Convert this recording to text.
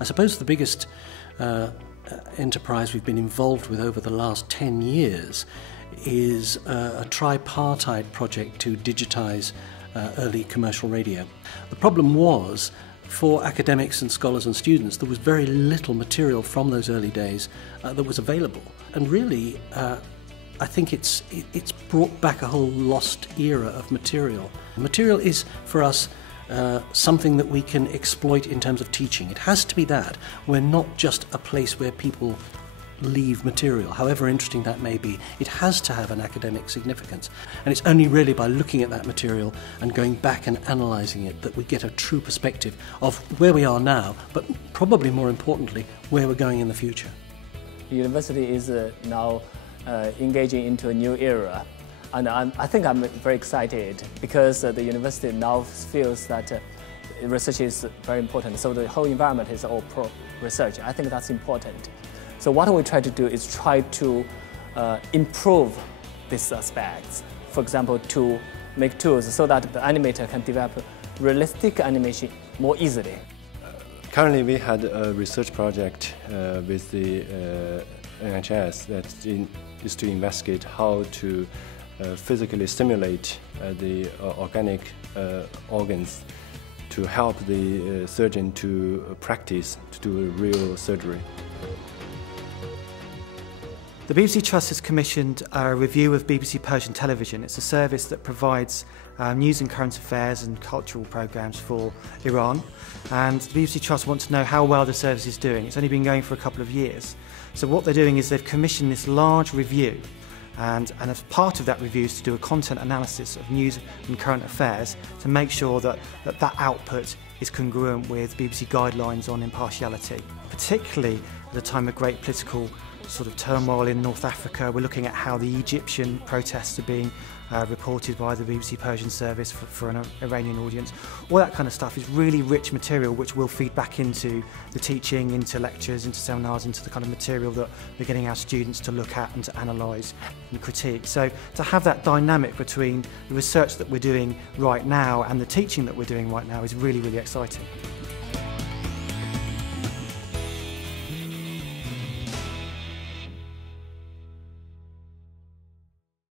I suppose the biggest enterprise we've been involved with over the last 10 years is a tripartite project to digitise early commercial radio. The problem was, for academics and scholars and students, there was very little material from those early days that was available. And really, I think it's brought back a whole lost era of material. Material is, for us, something that we can exploit in terms of teaching. It has to be that. We're not just a place where people leave material, however interesting that may be. It has to have an academic significance. And it's only really by looking at that material and going back and analysing it that we get a true perspective of where we are now, but probably more importantly, where we're going in the future. The university is now engaging into a new era. And I think I'm very excited because the university now feels that research is very important. So the whole environment is all pro-research. I think that's important. So what we try to do is try to improve these aspects. For example, to make tools so that the animator can develop realistic animation more easily. Currently, we had a research project with the NHS that is to investigate how to physically stimulate the organic organs to help the surgeon to practice to do real surgery. The BBC Trust has commissioned a review of BBC Persian television. It's a service that provides news and current affairs and cultural programmes for Iran. And the BBC Trust want to know how well the service is doing. It's only been going for a couple of years. So what they're doing is they've commissioned this large review. And as part of that review is to do a content analysis of news and current affairs to make sure that output is congruent with BBC guidelines on impartiality. Particularly at a time of great political sort of turmoil in North Africa, we're looking at how the Egyptian protests are being reported by the BBC Persian service for an Iranian audience. All that kind of stuff is really rich material which will feed back into the teaching, into lectures, into seminars, into the kind of material that we're getting our students to look at and to analyse and critique. So to have that dynamic between the research that we're doing right now and the teaching that we're doing right now is really, really exciting.